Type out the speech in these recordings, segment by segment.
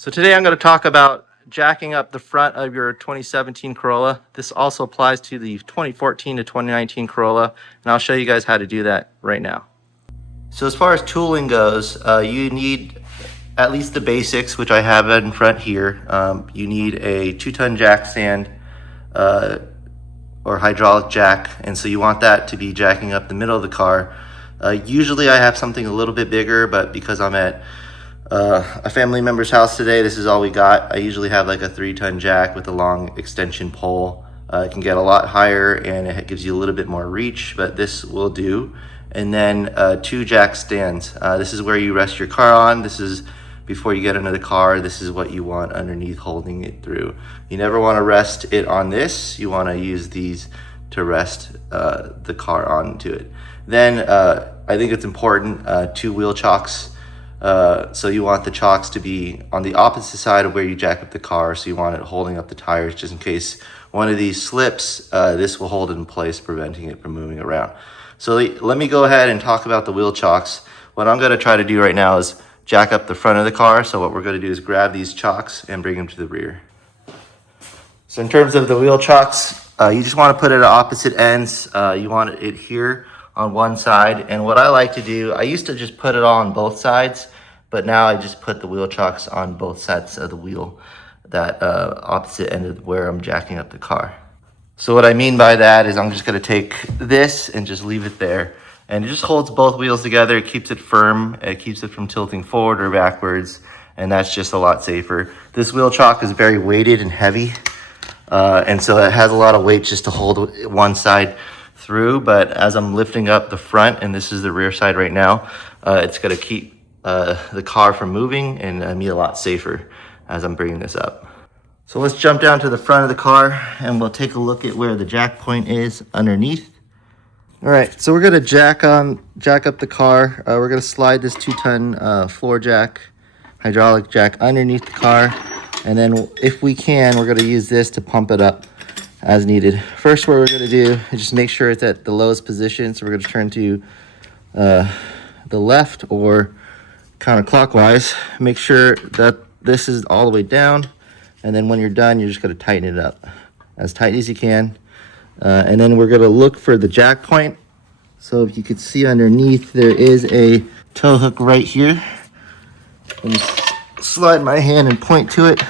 So today I'm going to talk about jacking up the front of your 2017 Corolla. This also applies to the 2014 to 2019 Corolla, and I'll show you guys how to do that right now. So as far as tooling goes, you need at least the basics, which I have in front here. You need a 2-ton jack stand or hydraulic jack, and so you want that to be jacking up the middle of the car. Usually I have something a little bit bigger, but because I'm at a family member's house today, this is all we got. I usually have like a 3-ton jack with a long extension pole. It can get a lot higher and it gives you a little bit more reach, but this will do. And then 2 jack stands. This is where you rest your car on. This is before you get into the car. This is what you want underneath holding it through. You never want to rest it on this. You want to use these to rest the car onto it. Then I think it's important, 2 wheel chocks. So you want the chocks to be on the opposite side of where you jack up the car. So you want it holding up the tires just in case one of these slips. This will hold it in place, preventing it from moving around. So let me go ahead and talk about the wheel chocks. What I'm going to try to do right now is jack up the front of the car. So what we're going to do is grab these chocks and bring them to the rear. So in terms of the wheel chocks, you just want to put it at opposite ends. You want it here on one side, and what I like to do, I used to just put it all on both sides, but now I just put the wheel chocks on both sides of the wheel, that opposite end of where I'm jacking up the car. So what I mean by that is I'm just going to take this and just leave it there, and it just holds both wheels together. It keeps it firm, it keeps it from tilting forward or backwards, and that's just a lot safer. This wheel chock is very weighted and heavy, and so it has a lot of weight just to hold one side through, but as I'm lifting up the front, and this is the rear side right now, it's going to keep the car from moving and me a lot safer as I'm bringing this up. So let's jump down to the front of the car and we'll take a look at where the jack point is underneath. All right, so we're going to jack up the car. We're going to slide this 2-ton floor jack, hydraulic jack underneath the car, and then if we can, we're going to use this to pump it up as needed. First, what we're going to do is just make sure it's at the lowest position. So we're going to turn to the left or counterclockwise. Make sure that this is all the way down, and then when you're done, you're just going to tighten it up as tight as you can. And then we're going to look for the jack point. So if you could see underneath, there is a tow hook right here. Let me slide my hand and point to it.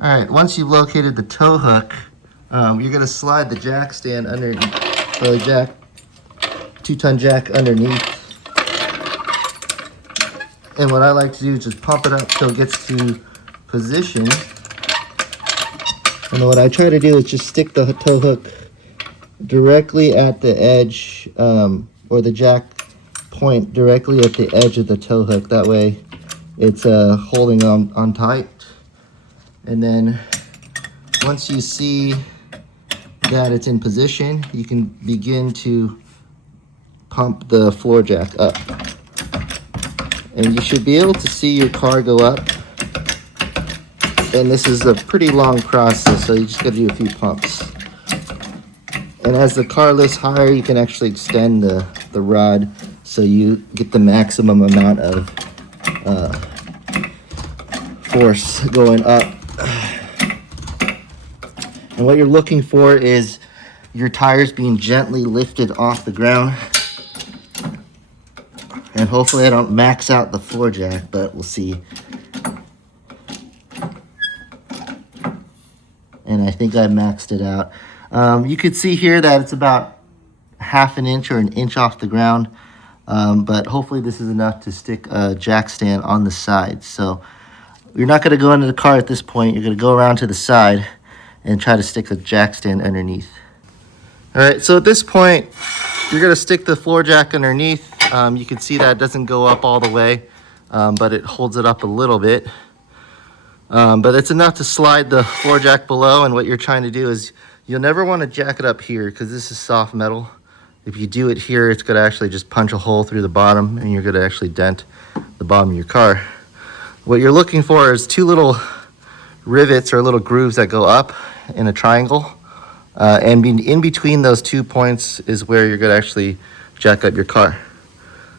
All right, once you've located the tow hook, you're going to slide the jack stand underneath, or the jack, 2-ton jack underneath. And what I like to do is just pump it up till it gets to position. And then what I try to do is just stick the tow hook directly at the edge, or the jack point directly at the edge of the tow hook. That way it's holding on tight. And then once you see that it's in position, you can begin to pump the floor jack up. And you should be able to see your car go up. And this is a pretty long process, so you just gotta do a few pumps. And as the car lifts higher, you can actually extend the rod so you get the maximum amount of force going up. And what you're looking for is your tires being gently lifted off the ground. And hopefully I don't max out the floor jack, but we'll see. And I think I maxed it out. You could see here that it's about 1/2 inch or 1 inch off the ground. But hopefully this is enough to stick a jack stand on the side. So you're not going to go into the car at this point. You're going to go around to the side and try to stick a jack stand underneath. All right, so at this point, you're going to stick the floor jack underneath. You can see that it doesn't go up all the way, but it holds it up a little bit. But it's enough to slide the floor jack below, and what you're trying to do is you'll never want to jack it up here because this is soft metal. If you do it here, it's going to actually just punch a hole through the bottom, and you're going to actually dent the bottom of your car. What you're looking for is 2 little rivets or little grooves that go up in a triangle, and in between those 2 points is where you're going to actually jack up your car.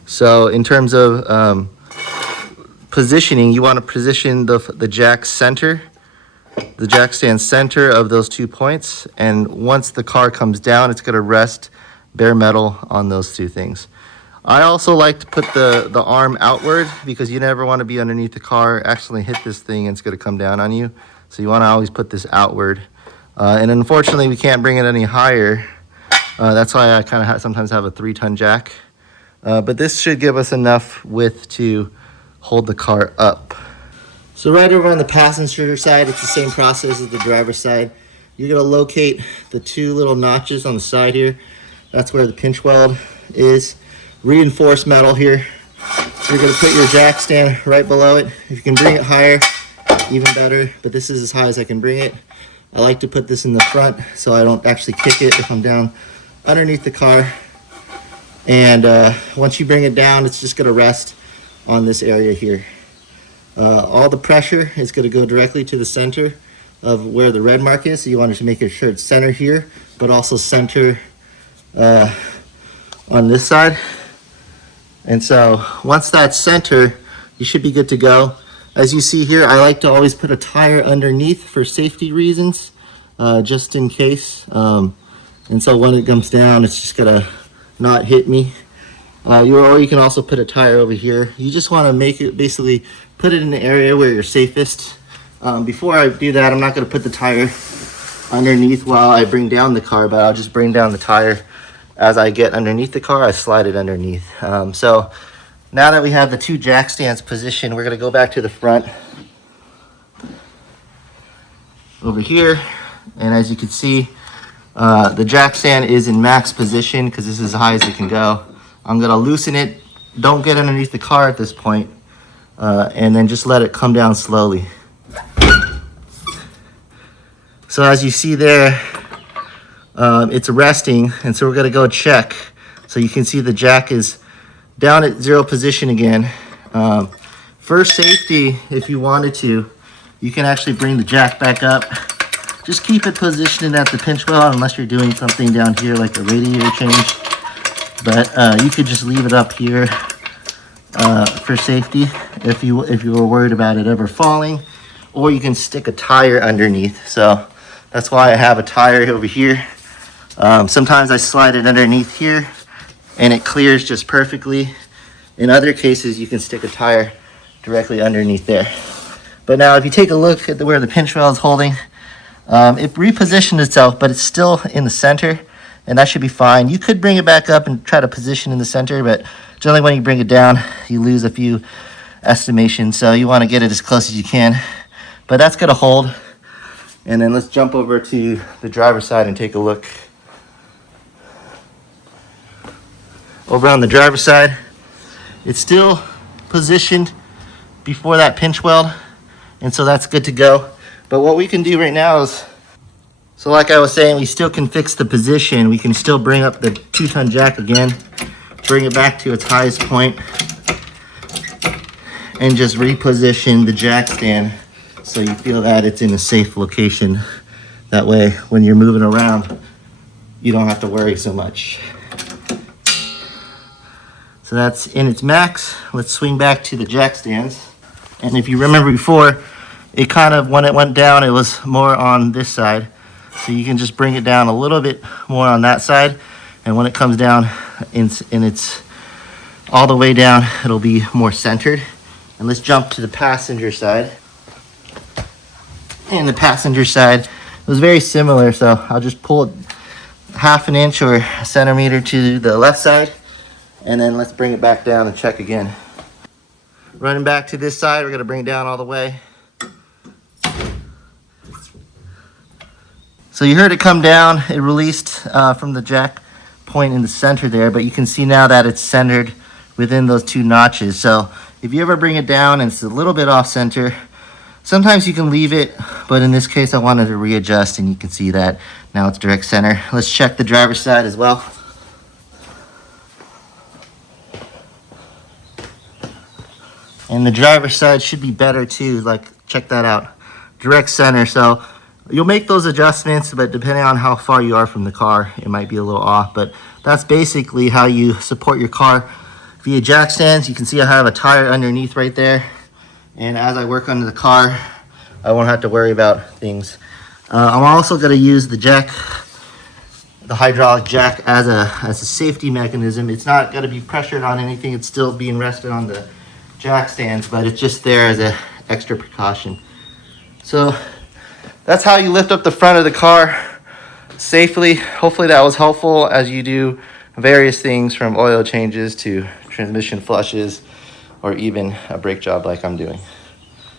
So in terms of positioning, you want to position the jack center, the jack stand center of those 2 points. And once the car comes down, it's going to rest bare metal on those 2 things. I also like to put the arm outward because you never want to be underneath the car, accidentally hit this thing, and it's going to come down on you. So you want to always put this outward. And unfortunately, we can't bring it any higher. That's why I kind of sometimes have a 3-ton jack. But this should give us enough width to hold the car up. So right over on the passenger side, it's the same process as the driver's side. You're going to locate the 2 little notches on the side here. That's where the pinch weld is. Reinforced metal here. You're going to put your jack stand right below it. If you can bring it higher, even better, but this is as high as I can bring it. I like to put this in the front so I don't actually kick it if I'm down underneath the car. And once you bring it down, it's just going to rest on this area here. All the pressure is going to go directly to the center of where the red mark is. So you want to make sure it's center here, but also center on this side. And so once that's center, you should be good to go. As you see here, I like to always put a tire underneath for safety reasons, just in case. And so when it comes down, it's just gonna not hit me. Or you can also put a tire over here. You just want to make it, basically put it in the area where you're safest. Before I do that, I'm not going to put the tire underneath while I bring down the car, but I'll just bring down the tire as I get underneath the car. I slide it underneath. So now that we have the 2 jack stands positioned, we're going to go back to the front over here. And as you can see, the jack stand is in max position because this is as high as it can go. I'm going to loosen it. Don't get underneath the car at this point, and then just let it come down slowly. So as you see there, it's resting, and so we're going to go check. So you can see the jack is down at 0 position again. For safety, if you wanted to, you can actually bring the jack back up. Just keep it positioned at the pinch weld unless you're doing something down here like a radiator change. But you could just leave it up here for safety if you were worried about it ever falling. Or you can stick a tire underneath. So that's why I have a tire over here. Sometimes I slide it underneath here and it clears just perfectly. In other cases, you can stick a tire directly underneath there. But now if you take a look at where the pinch weld is holding, it repositioned itself, but it's still in the center, and that should be fine. You could bring it back up and try to position in the center, but generally when you bring it down, you lose a few estimations, so you want to get it as close as you can. But that's going to hold. And then let's jump over to the driver's side and take a look. Over on the driver's side, it's still positioned before that pinch weld, and so that's good to go. But what we can do right now is, so like I was saying, we still can fix the position. We can still bring up the 2-ton jack again, bring it back to its highest point, and just reposition the jack stand so you feel that it's in a safe location. That way, when you're moving around, you don't have to worry so much. So that's in its max. Let's swing back to the jack stands. And if you remember before, it kind of, when it went down, it was more on this side. So you can just bring it down a little bit more on that side. And when it comes down and it's all the way down, it'll be more centered. And let's jump to the passenger side. And the passenger side was very similar. So I'll just pull it 1/2 inch or a centimeter to the left side. And then let's bring it back down and check again. Running back to this side, we're gonna bring it down all the way. So you heard it come down, it released from the jack point in the center there, but you can see now that it's centered within those 2 notches. So if you ever bring it down and it's a little bit off center, sometimes you can leave it, but in this case I wanted to readjust, and you can see that now it's direct center. Let's check the driver's side as well. And the driver's side should be better too, like check that out, direct center. So you'll make those adjustments, but depending on how far you are from the car, it might be a little off, but that's basically how you support your car via jack stands. You can see I have a tire underneath right there. And as I work on the car, I won't have to worry about things. I'm also going to use the jack, the hydraulic jack, as a safety mechanism. It's not going to be pressured on anything. It's still being rested on the jack stands, but it's just there as an extra precaution. So that's how you lift up the front of the car safely. Hopefully that was helpful as you do various things from oil changes to transmission flushes or even a brake job like I'm doing.